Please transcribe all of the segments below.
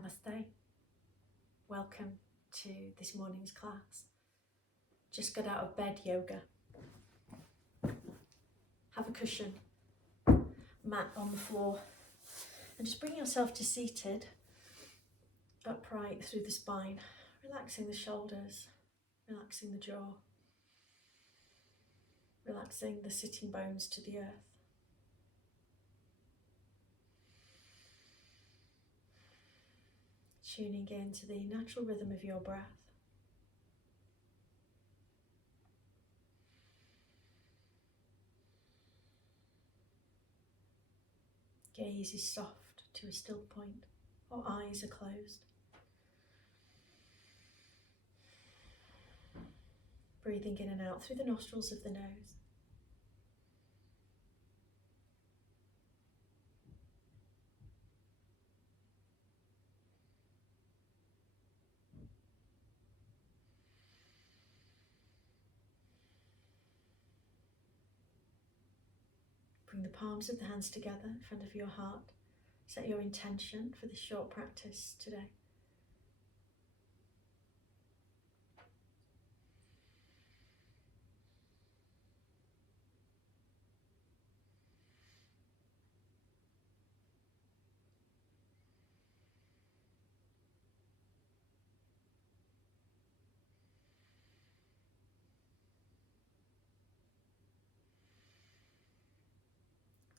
Namaste. Welcome to this morning's class. Just got out of bed yoga. Have a cushion, mat on the floor, and just bring yourself to seated, upright through the spine, relaxing the shoulders, relaxing the jaw, relaxing the sitting bones to the earth. Tuning in to the natural rhythm of your breath. Gaze is soft to a still point, or eyes are closed. Breathing in and out through the nostrils of the nose. Bring the palms of the hands together in front of your heart. Set your intention for this short practice today.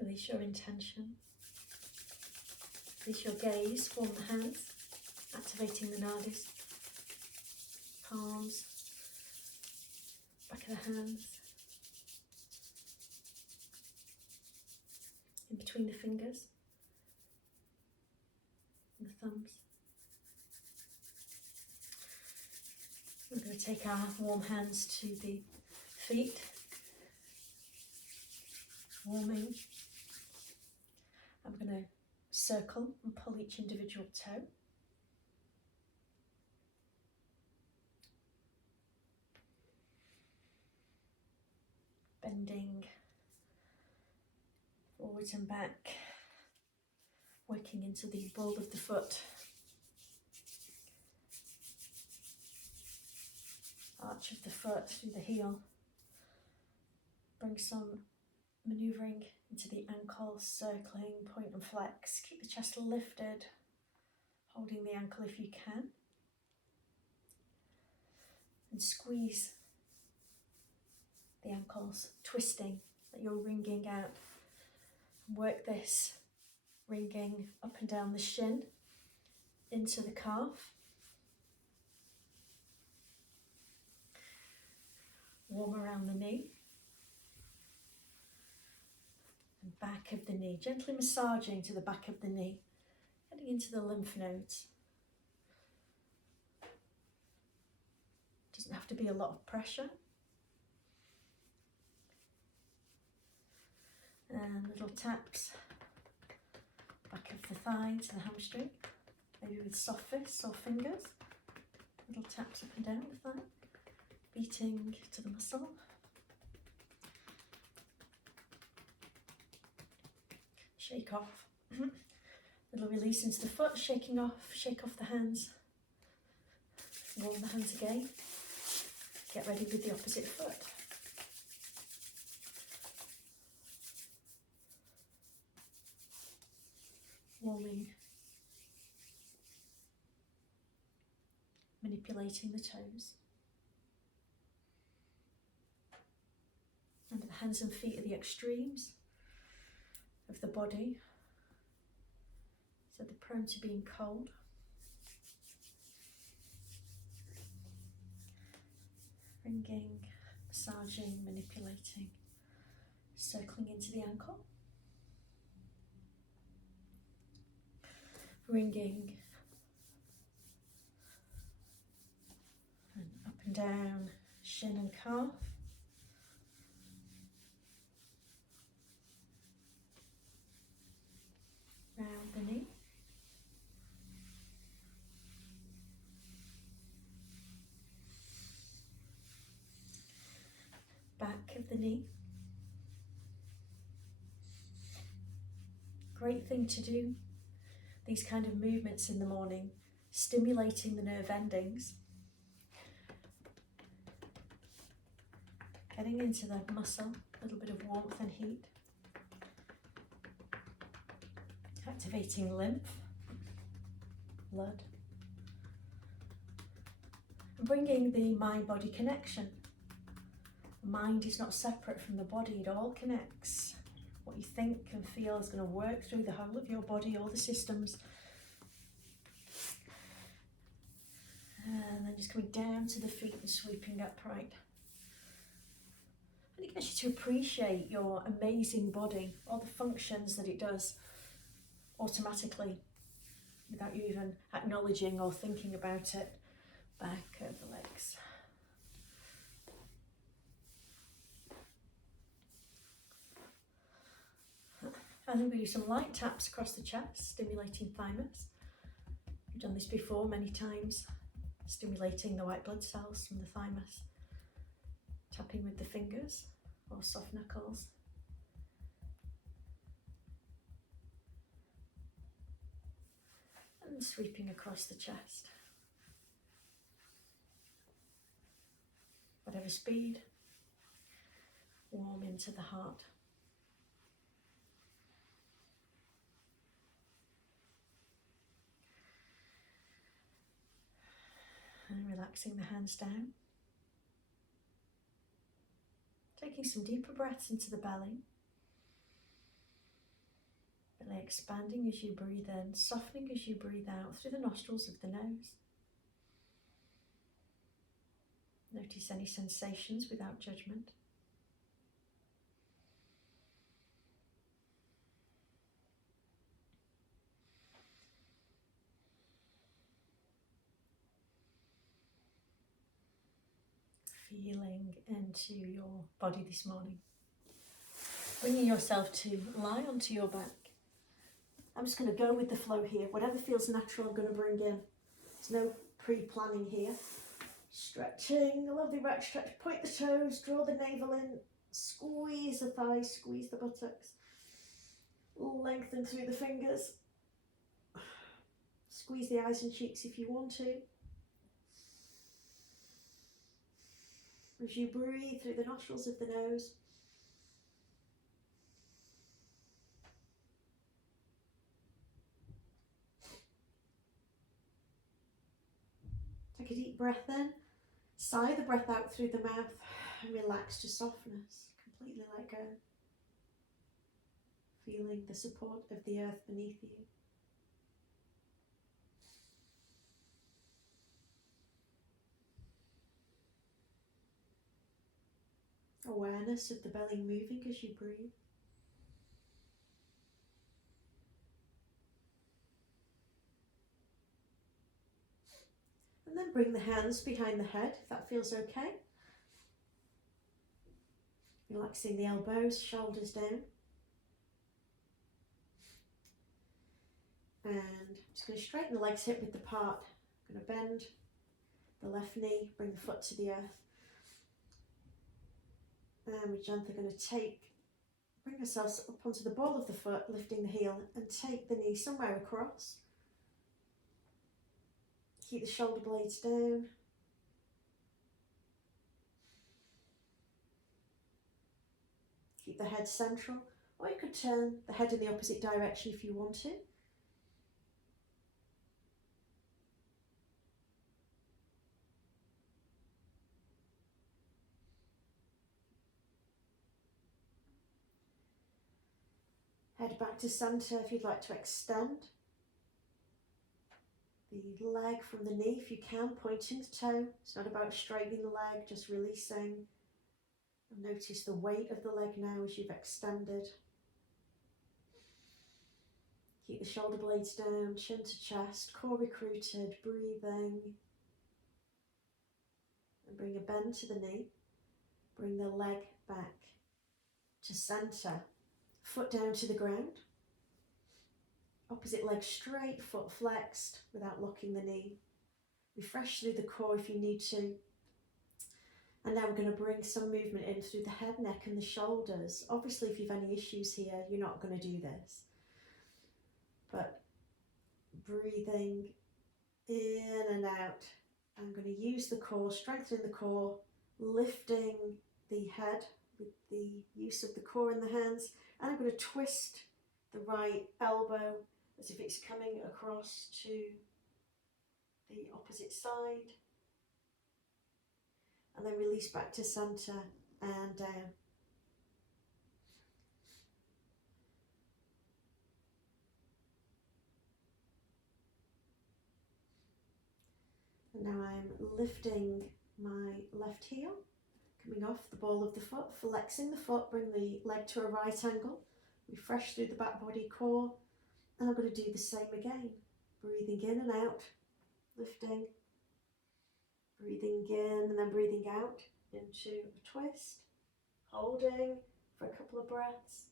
Release your intention. Release your gaze, form the hands, activating the nadis, palms, back of the hands, in between the fingers and the thumbs. We're going to take our warm hands to the feet, warming. I'm going to circle and pull each individual toe. Bending forwards and back, working into the ball of the foot. Arch of the foot through the heel. Bring some manoeuvring into the ankle, circling, point and flex. Keep the chest lifted, holding the ankle if you can. And squeeze the ankles, twisting, that you're wringing out. Work this wringing up and down the shin, into the calf. Warm around the knee. And back of the knee, gently massaging to the back of the knee, getting into the lymph nodes. Doesn't have to be a lot of pressure. And little taps, back of the thigh to the hamstring, maybe with soft fists or fingers. Little taps up and down the thigh, beating to the muscle. Shake off. Little release into the foot, shaking off, shake off the hands. Warm the hands again. Get ready with the opposite foot. Warming. Manipulating the toes. And the hands and feet are the extremes of the body, so they're prone to being cold. Wringing, massaging, manipulating, circling into the ankle. Wringing, and up and down, shin and calf. Round the knee. Back of the knee. Great thing to do these kind of movements in the morning, stimulating the nerve endings, getting into the muscle, a little bit of warmth and heat, activating lymph, blood, and bringing the mind-body connection. The mind is not separate from the body, it all connects. What you think and feel is going to work through the whole of your body, all the systems. And then just coming down to the feet and sweeping upright. And it gets you to appreciate your amazing body, all the functions that it does automatically, without you even acknowledging or thinking about it. Back of the legs. And then we do some light taps across the chest, stimulating thymus. We've done this before many times, stimulating the white blood cells from the thymus. Tapping with the fingers or soft knuckles. And sweeping across the chest. Whatever speed, warm into the heart. And relaxing the hands down. Taking some deeper breaths into the belly. Belly expanding as you breathe in, softening as you breathe out through the nostrils of the nose. Notice any sensations without judgment. Feeling into your body this morning. Bringing yourself to lie onto your back. I'm just going to go with the flow here. Whatever feels natural, I'm going to bring in. There's no pre-planning here. Stretching, a lovely back stretch. Point the toes, draw the navel in, squeeze the thighs, squeeze the buttocks. Lengthen through the fingers. Squeeze the eyes and cheeks if you want to. As you breathe through the nostrils of the nose. Take a deep breath in. Sigh the breath out through the mouth and relax to softness. Completely let go. Feeling the support of the earth beneath you. Awareness of the belly moving as you breathe. And then bring the hands behind the head, if that feels okay. Relaxing the elbows, shoulders down. And I'm just going to straighten the legs hip width apart. I'm going to bend the left knee, bring the foot to the earth. And we're gently going to bring ourselves up onto the ball of the foot, lifting the heel, and take the knee somewhere across. Keep the shoulder blades down. Keep the head central, or you could turn the head in the opposite direction if you want to. Head back to centre if you'd like to extend the leg from the knee if you can, pointing the toe. It's not about straightening the leg, just releasing. And notice the weight of the leg now as you've extended. Keep the shoulder blades down, chin to chest, core recruited, breathing. And bring a bend to the knee. Bring the leg back to centre. Foot down to the ground. Opposite leg straight, foot flexed without locking the knee. Refresh through the core if you need to. And now we're going to bring some movement in through the head, neck and the shoulders. Obviously, if you've any issues here, you're not going to do this. But breathing in and out. I'm going to use the core, strengthening the core, lifting the head with the use of the core in the hands, and I'm going to twist the right elbow as if it's coming across to the opposite side, and then release back to centre and down. And now I'm lifting my left heel, coming off the ball of the foot, flexing the foot, bring the leg to a right angle, refresh through the back body core, and I'm going to do the same again. Breathing in and out, lifting, breathing in and then breathing out into a twist, holding for a couple of breaths.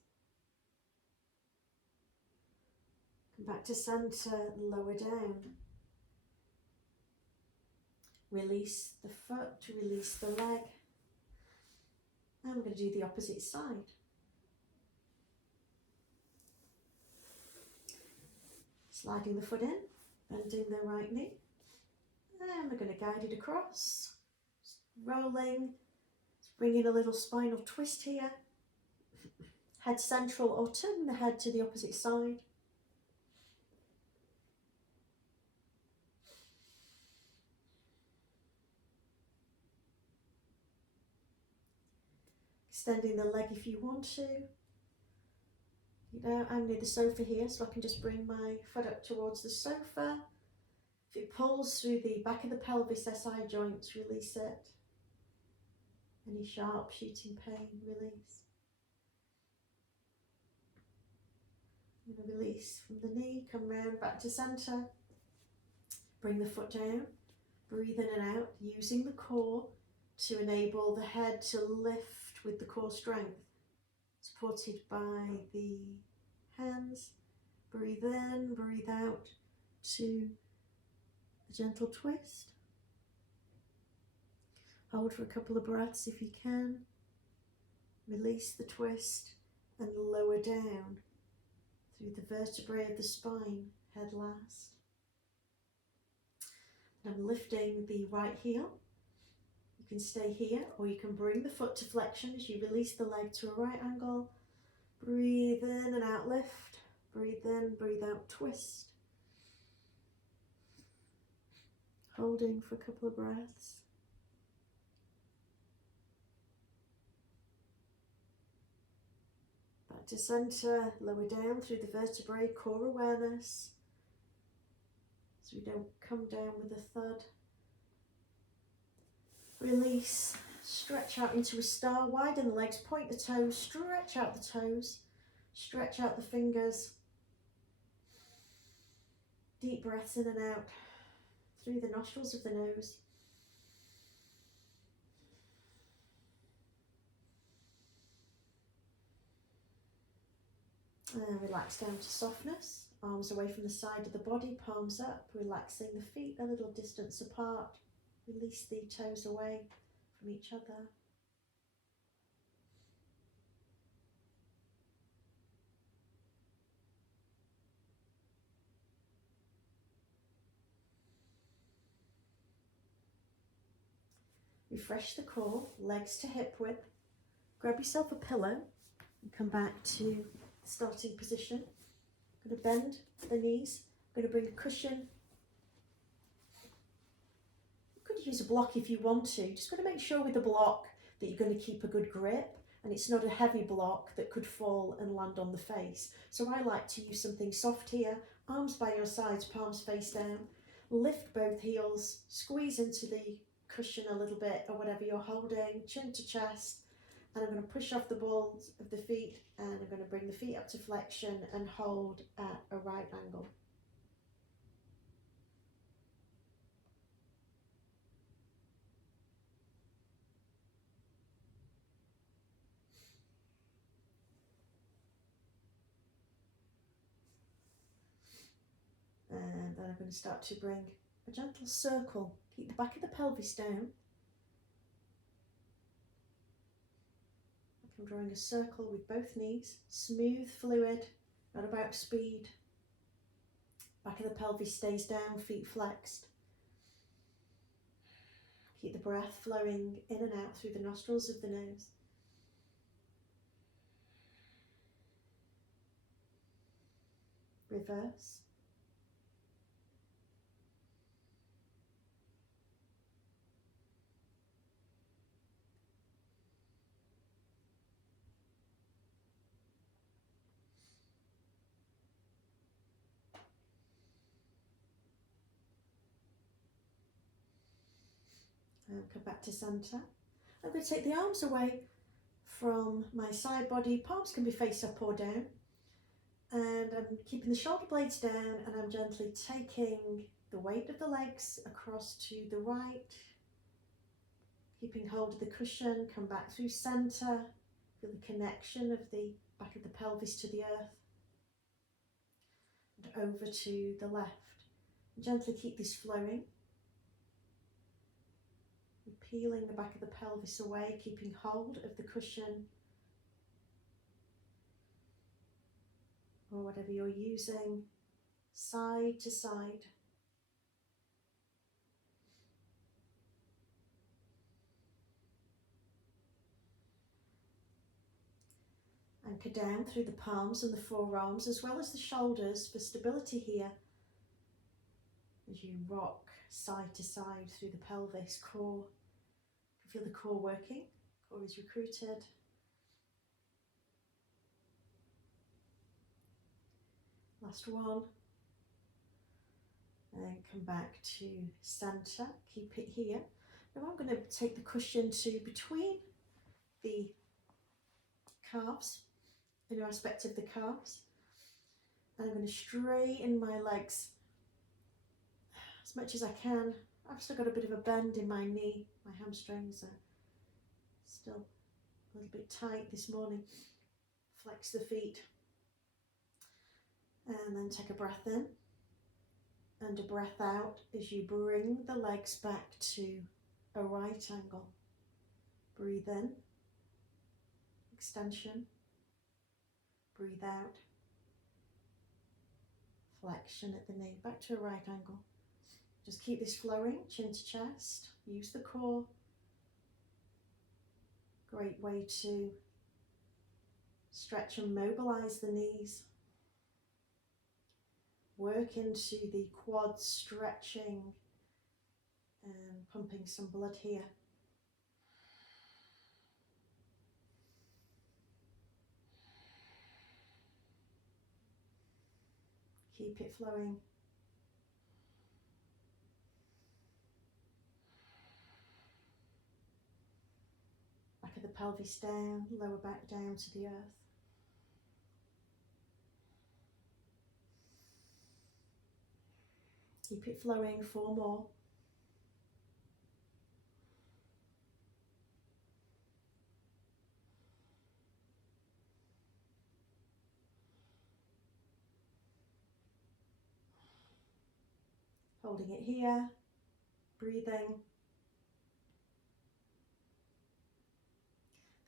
Come back to centre, lower down. Release the foot to release the leg. And I'm going to do the opposite side. Sliding the foot in, bending the right knee. And we're going to guide it across. Rolling. Bringing a little spinal twist here. Head central or turning the head to the opposite side. Extending the leg if you want to. You know, I'm near the sofa here, so I can just bring my foot up towards the sofa. If it pulls through the back of the pelvis, SI joints, release it. Any sharp shooting pain, release. I'm going to release from the knee, come round back to centre. Bring the foot down, breathe in and out, using the core to enable the head to lift with the core strength, supported by the hands. Breathe in, breathe out to a gentle twist. Hold for a couple of breaths if you can. Release the twist and lower down through the vertebrae of the spine, head last. And I'm lifting the right heel. You can stay here, or you can bring the foot to flexion as you release the leg to a right angle. Breathe in and out, lift. Breathe in, breathe out, twist. Holding for a couple of breaths. Back to centre, lower down through the vertebrae, core awareness. So we don't come down with a thud. Release, stretch out into a star, widen the legs, point the toes, stretch out the toes, stretch out the fingers. Deep breaths in and out through the nostrils of the nose. And relax down to softness, arms away from the side of the body, palms up, relaxing the feet a little distance apart. Release the toes away from each other. Refresh the core, legs to hip width. Grab yourself a pillow and come back to the starting position. I'm going to bend the knees. I'm going to bring a cushion. You could use a block if you want to. Just got to make sure with the block that you're going to keep a good grip and it's not a heavy block that could fall and land on the face. So I like to use something soft here. Arms by your sides, palms face down. Lift both heels, squeeze into the cushion a little bit or whatever you're holding, chin to chest, and I'm going to push off the balls of the feet and I'm going to bring the feet up to flexion and hold at a right angle. And then I'm going to start to bring a gentle circle. Keep the back of the pelvis down. I'm drawing a circle with both knees, smooth, fluid, not about speed. Back of the pelvis stays down, feet flexed. Keep the breath flowing in and out through the nostrils of the nose. Reverse. And come back to centre. I'm going to take the arms away from my side body. Palms can be face up or down. And I'm keeping the shoulder blades down, and I'm gently taking the weight of the legs across to the right. Keeping hold of the cushion, come back through centre. Feel the connection of the back of the pelvis to the earth. And over to the left. And gently keep this flowing. Peeling the back of the pelvis away, keeping hold of the cushion or whatever you're using, side to side. Anchor down through the palms and the forearms as well as the shoulders for stability here as you rock side to side through the pelvis. Core, you can feel the core working, core is recruited. Last one. And then come back to centre, keep it here. Now I'm going to take the cushion to between the calves, in respect of the calves. And I'm going to straighten my legs as much as I can. I've still got a bit of a bend in my knee. My hamstrings are still a little bit tight this morning. Flex the feet. And then take a breath in and a breath out as you bring the legs back to a right angle. Breathe in, extension. Breathe out, flexion at the knee, back to a right angle. Just keep this flowing, chin to chest. Use the core. Great way to stretch and mobilise the knees. Work into the quads, stretching and pumping some blood here. Keep it flowing. Back of the pelvis down, lower back down to the earth. Keep it flowing, 4 more. Holding it here, breathing.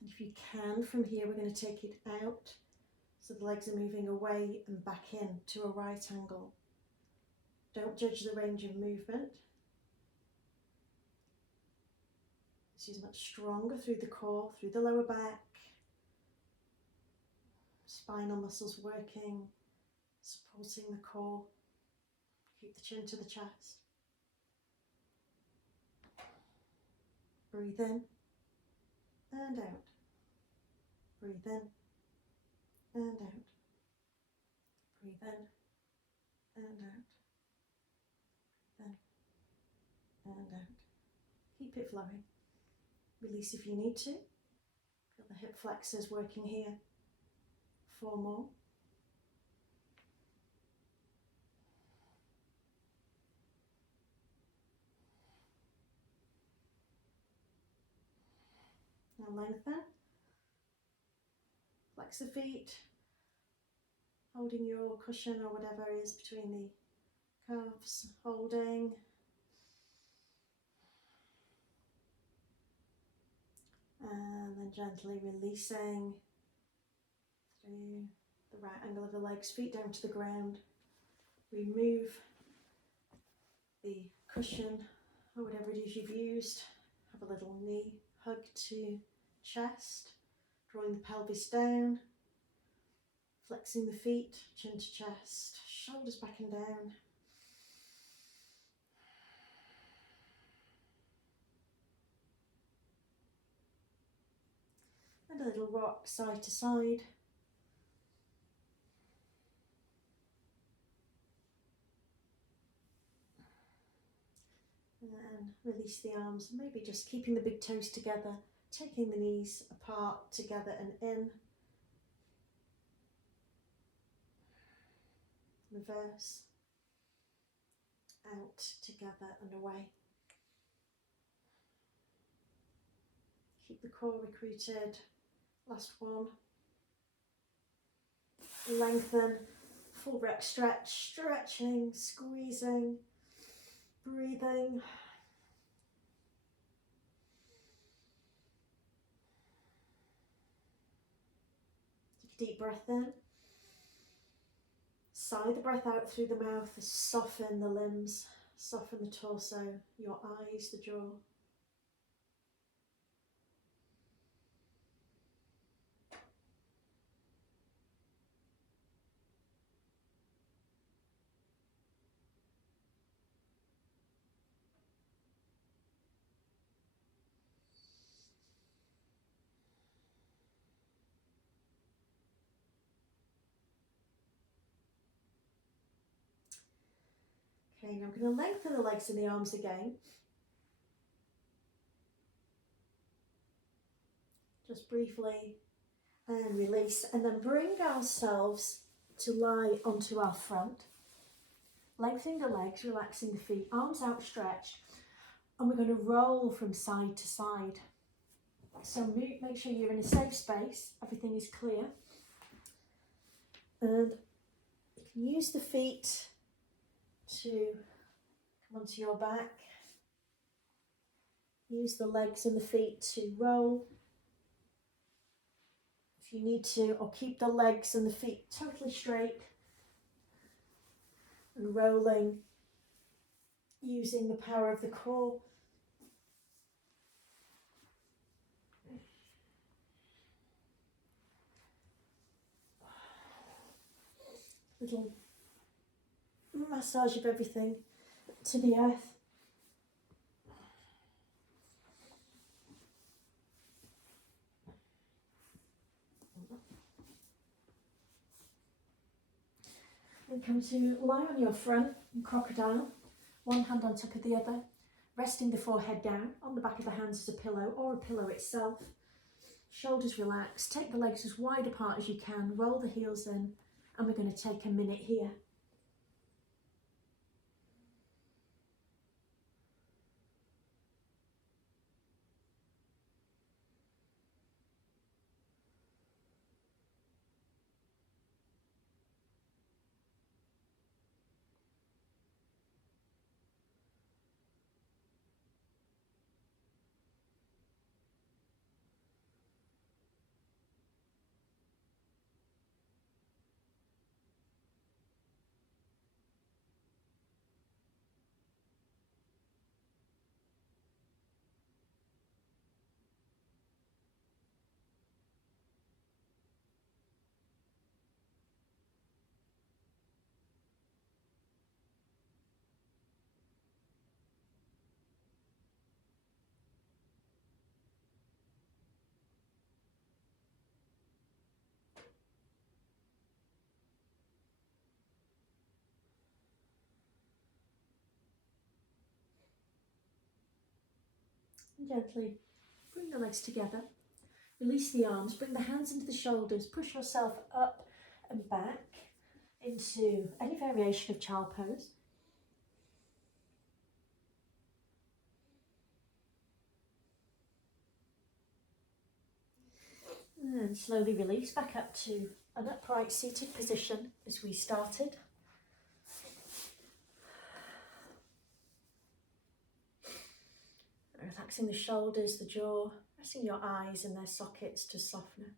And if you can, from here, we're going to take it out. So the legs are moving away and back in to a right angle. Don't judge the range of movement. This is much stronger through the core, through the lower back. Spinal muscles working, supporting the core. Keep the chin to the chest. Breathe in and out. Breathe in and out. Breathe in and out. Breathe in and out. Keep it flowing. Release if you need to. Feel the hip flexors working here. 4 more. Now lengthen. Flex the feet. Holding your cushion or whatever is between the calves. Holding. And then gently releasing through the right angle of the legs, feet down to the ground. remove the cushion or whatever it is you've used. Have a little knee hug to chest, drawing the pelvis down, flexing the feet, chin to chest, shoulders back and down. And a little rock side to side. And then release the arms, maybe just keeping the big toes together, taking the knees apart together and in. Reverse, out, together and away. Keep the core recruited. Last one. Lengthen, full breath stretch, stretching, squeezing, breathing. Take a deep breath in. Sigh the breath out through the mouth. Soften the limbs, soften the torso, your eyes, the jaw. Okay, now I'm going to lengthen the legs and the arms again. Just briefly, and release, and then bring ourselves to lie onto our front. Lengthening the legs, relaxing the feet, arms outstretched, and we're going to roll from side to side. So make sure you're in a safe space, everything is clear. And you can use the feet to come onto your back. Use the legs and the feet to roll. If you need to, or keep the legs and the feet totally straight and rolling, using the power of the core. Little massage of everything to the earth. And come to lie on your front in crocodile, one hand on top of the other, resting the forehead down. On the back of the hands is a pillow or a pillow itself. Shoulders relaxed, take the legs as wide apart as you can, roll the heels in, and we're going to take a minute here. And gently bring the legs together, release the arms, bring the hands into the shoulders, push yourself up and back into any variation of child pose. And slowly release back up to an upright seated position as we started. Relaxing the shoulders, the jaw, pressing your eyes in their sockets to softness.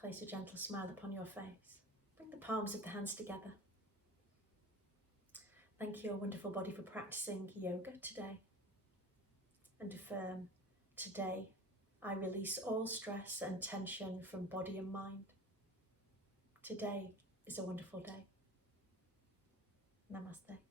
Place a gentle smile upon your face. Bring the palms of the hands together. Thank your wonderful body for practicing yoga today. And affirm, today I release all stress and tension from body and mind. Today is a wonderful day. Namaste.